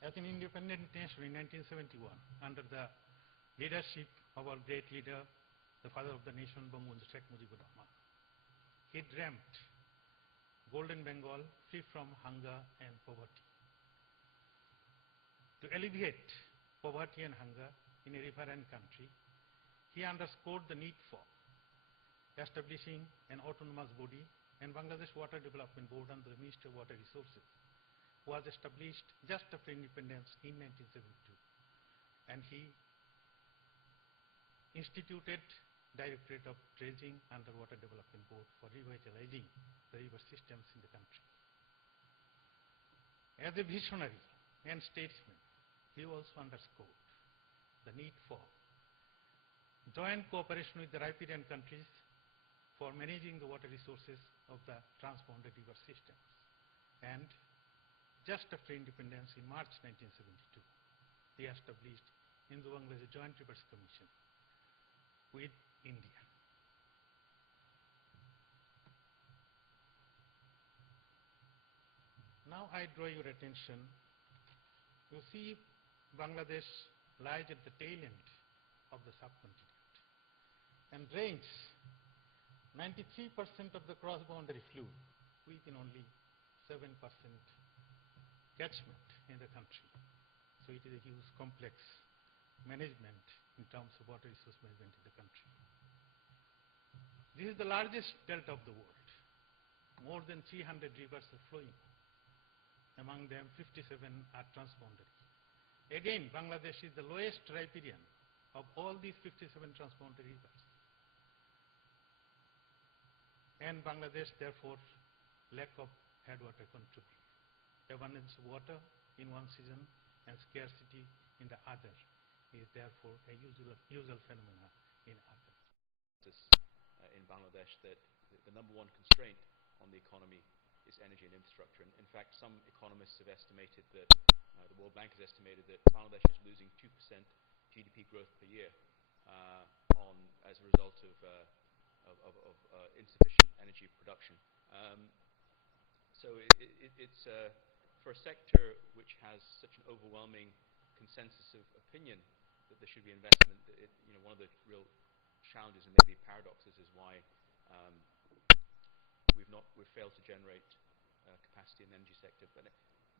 As an independent nation in 1971, under the leadership of our great leader, the father of the nation, Bangabandhu Sheikh Mujibur Rahman, he dreamt Golden Bengal free from hunger and poverty. To alleviate poverty and hunger in a riverine country, he underscored the need for establishing an autonomous body, and Bangladesh Water Development Board under the Ministry of Water Resources was established just after independence in 1972. And he instituted Directorate of Dredging under Water Development Board for revitalizing the river systems in the country. As a visionary and statesman, he also underscored the need for joint cooperation with the riparian countries for managing the water resources of the transboundary river systems. And just after independence in March 1972, he established Indo-Bangladesh Joint Rivers Commission with India. Now I draw your attention. You see, Bangladesh lies at the tail end of the subcontinent and drains 93% of the cross-boundary fluid within only 7% catchment in the country. So it is a huge complex management in terms of water resource management in the country. This is the largest delta of the world. More than 300 rivers are flowing. Among them, 57 are transboundary. Again, Bangladesh is the lowest riparian of all these 57 transboundary rivers. And Bangladesh, therefore, lack of headwater control. Abundance of water in one season and scarcity in the other is therefore a usual phenomena in other. In Bangladesh, that the number one constraint on the economy is energy and infrastructure. And in fact, some economists have estimated that, the World Bank has estimated that Bangladesh is losing 2% GDP growth per year as a result of insufficient energy production. So it's for a sector which has such an overwhelming consensus of opinion that there should be investment. One of the real challenges and maybe paradoxes is why we've failed to generate capacity in the energy sector. But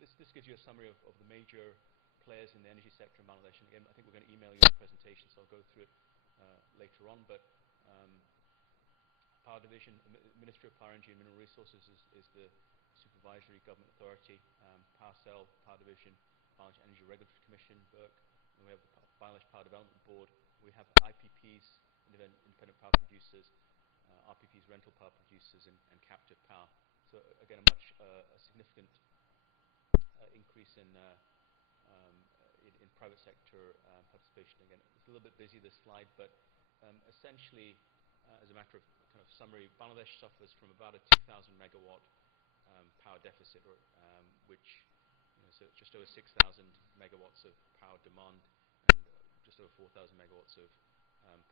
this gives you a summary of the major players in the energy sector in Bangladesh. And again, I think we're going to email you the presentation, so I'll go through it later on. But Power Division, Ministry of Power, Energy and Mineral Resources is the supervisory government authority. Power Cell, Power Division, Bangladesh Energy Regulatory Commission, BERC. And we have the Bangladesh Power Development Board. We have IPPs, independent power producers, RPPs, rental power producers, and captive power. So again, a significant increase in private sector participation. Again, it's a little bit busy, this slide, but essentially, as a matter of kind of summary, Bangladesh suffers from about a 2,000 megawatt power deficit, which so just over 6,000 megawatts of power demand and just over 4,000 megawatts of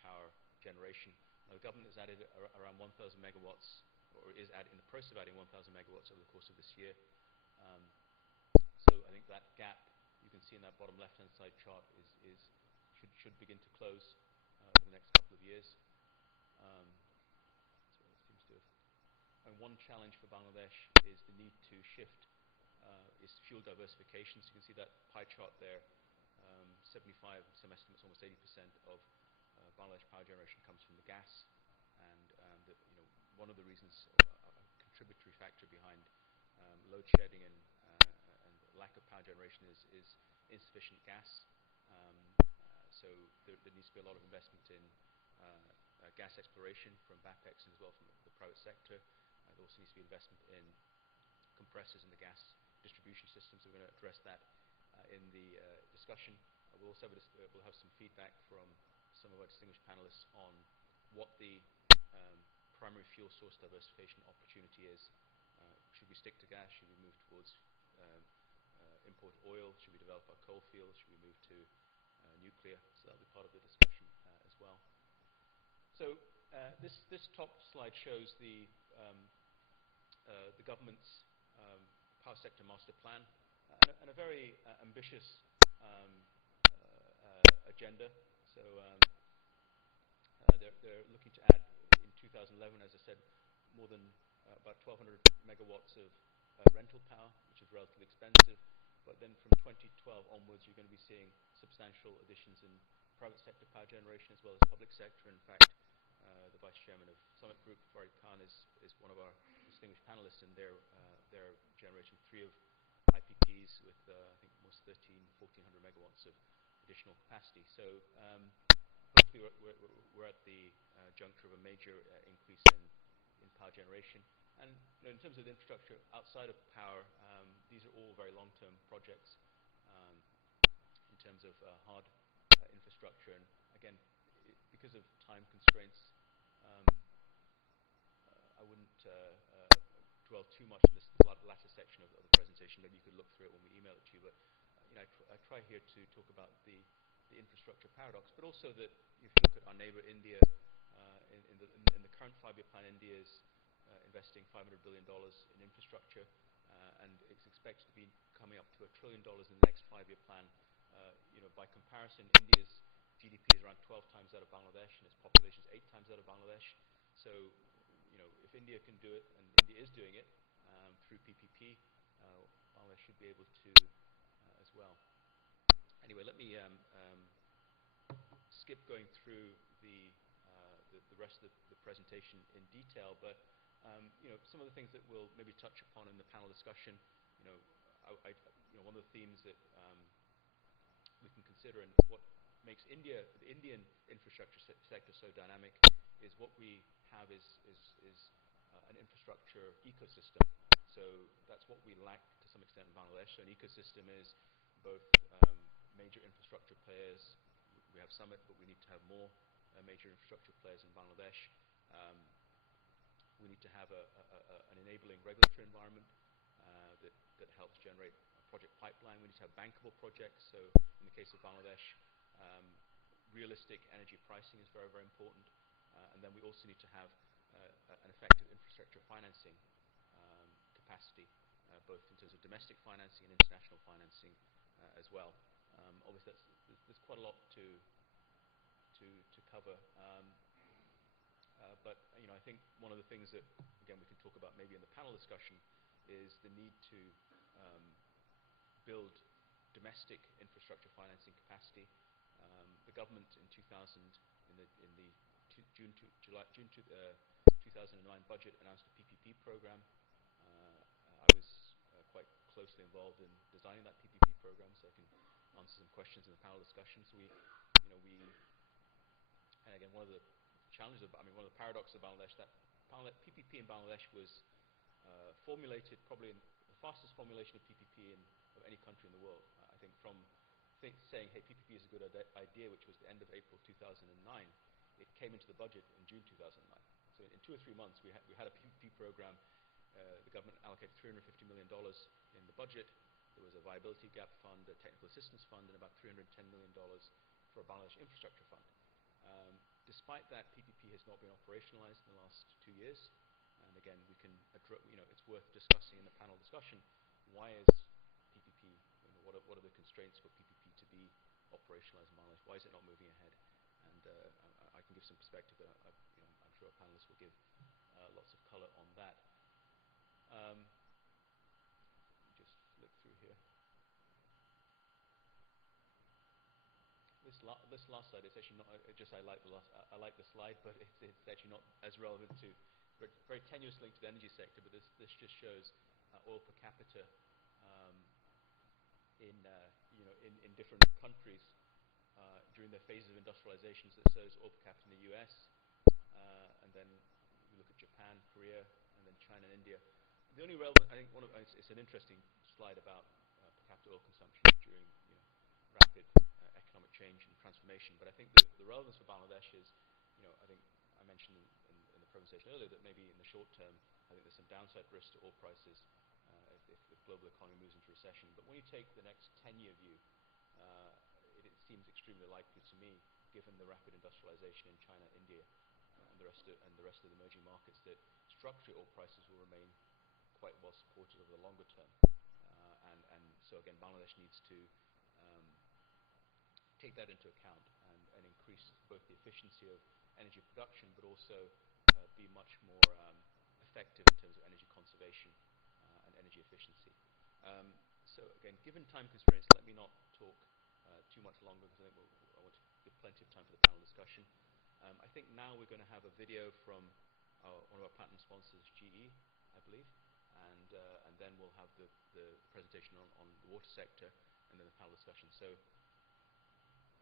power generation. Now, the government has added around 1,000 megawatts, or is in the process of adding 1,000 megawatts over the course of this year. So I think that gap you can see in that bottom left-hand side chart should begin to close over the next couple of years. So it seems to have. And one challenge for Bangladesh is the need to shift is fuel diversification. So you can see that pie chart there. 75, some estimates, almost 80% of Bangladesh power generation comes from the gas, and one of the reasons, a contributory factor behind load shedding and lack of power generation is insufficient gas. So there needs to be a lot of investment in gas exploration from BAPEX and as well from the private sector. There also needs to be investment in compressors in the gas distribution system. So we're going to address that in the discussion. We'll also have some feedback from some of our distinguished panelists on what the primary fuel source diversification opportunity is. Should we stick to gas? Should we move towards import oil? Should we develop our coal fields? Should we move to nuclear? So that'll be part of the discussion as well. So this top slide shows the government's power sector master plan. and a very ambitious agenda. So they're looking to add in 2011, as I said, more than about 1,200 megawatts of rental power, which is relatively expensive. But then from 2012 onwards, you're going to be seeing substantial additions in private sector power generation as well as public sector. In fact, the vice chairman of Summit Group, Farid Khan, is one of our distinguished panelists, and they're generating 3 of IPPs with I think almost 1,400 megawatts of additional capacity. So hopefully we're at the juncture of a major increase in power generation. And in terms of the infrastructure outside of power, these are all very long-term projects in terms of hard infrastructure. And again, because of time constraints, I wouldn't dwell too much in this latter section of the presentation. Maybe you could look through it when we email it to you. But I try here to talk about the infrastructure paradox, but also that if you look at our neighbor India, in the current 5-year plan, India is investing $500 billion in infrastructure, and it's expected to be coming up to $1 trillion in the next 5-year plan. By comparison, India's GDP is around 12 times that of Bangladesh, and its population is 8 times that of Bangladesh. So, if India can do it, and India is doing it through PPP, Bangladesh should be able to as well. Anyway, let me skip going through the rest of the presentation in detail, but some of the things that we'll maybe touch upon in the panel discussion. One of the themes that we can consider, and what makes the Indian infrastructure sector so dynamic, is what we have is an infrastructure ecosystem. So that's what we lack to some extent in Bangladesh. So an ecosystem is both major infrastructure players. We have Summit, but we need to have more major infrastructure players in Bangladesh. We need to have an enabling regulatory environment that helps generate a project pipeline. We need to have bankable projects. So in the case of Bangladesh, realistic energy pricing is very, very important. And then we also need to have an effective infrastructure financing capacity, both in terms of domestic financing and international financing as well. Obviously, there's quite a lot to cover. But I think one of the things that, again, we can talk about maybe in the panel discussion is the need to build domestic infrastructure financing capacity. The government in 2000, in the June 2009 budget, announced a PPP program. I was quite closely involved in designing that PPP program, so I can answer some questions in the panel discussion. So and again, one of the challenges one of the paradoxes of Bangladesh, that PPP in Bangladesh was formulated probably in the fastest formulation of PPP of any country in the world. I think from saying, hey, PPP is a good idea, which was the end of April 2009, it came into the budget in June 2009. So in 2 or 3 months, we had a PPP program. The government allocated $350 million in the budget. There was a viability gap fund, a technical assistance fund, and about $310 million for a Bangladesh infrastructure fund. Despite that, PPP has not been operationalized in the last 2 years. And again, we can it's worth discussing in the panel discussion. Why is PPP? What are the constraints for PPP to be operationalized in Bangladesh? Why is it not moving ahead? And I can give some perspective, but I'm sure our panelists will give lots of color on that. Just flick through here. This last slide, it's actually not just I like the slide, but it's actually not as relevant to very tenuous link to the energy sector. But this just shows oil per capita in different countries during their phases of industrialization. So it shows oil per capita in the U.S. And then you look at Japan, Korea, and then China and India. The only relevant, I think, it's an interesting slide about per capita oil consumption during rapid economic change and transformation. But I think the relevance for Bangladesh is, I think I mentioned in the presentation earlier that maybe in the short term, I think there's some downside risk to oil prices if global economy moves into recession. But when you take the next 10-year view, it seems extremely likely to me, given the rapid industrialization in China, India, and the rest of the emerging markets, that structurally oil prices will remain quite well supported over the longer term. And so again, again, Bangladesh needs to um, take that into account and increase both the efficiency of energy production, but also be much more effective in terms of energy conservation and energy efficiency. So again, given time constraints, let me not talk too much longer because I think I want to give plenty of time for the panel discussion. I think now we're going to have a video from one of our platinum sponsors, GE, I believe, and then we'll have the presentation on the water sector and then the panel discussion. So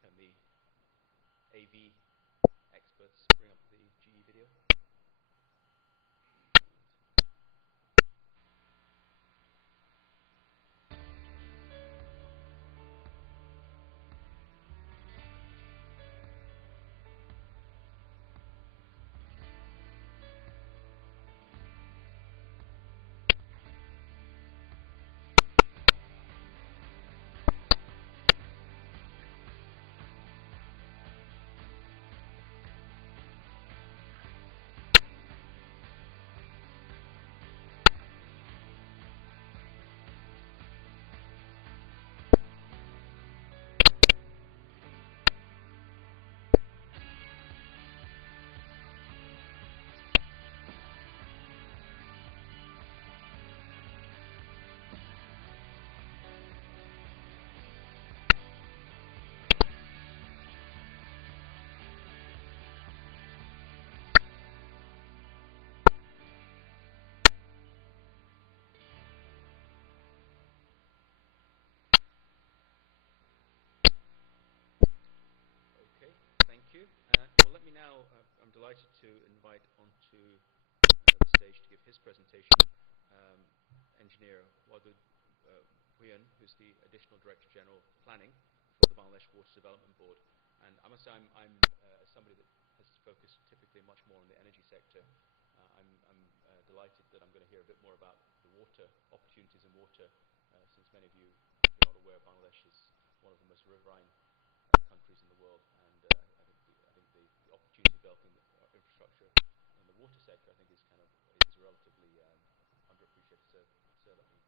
can the AV experts bring up the GE video? Okay, thank you. Well, let me now, I'm delighted to invite onto the stage to give his presentation um, engineer Wadud Huyen, who's the Additional Director General Planning for the Bangladesh Water Development Board. And I must say, as somebody that has focused typically much more on the energy sector, I'm delighted that I'm going to hear a bit more about the water opportunities in water, since many of you, if you're not aware, Bangladesh is one of the most riverine countries in the world, and I think the opportunity of developing infrastructure in the water sector, I think, is relatively underappreciated. So let me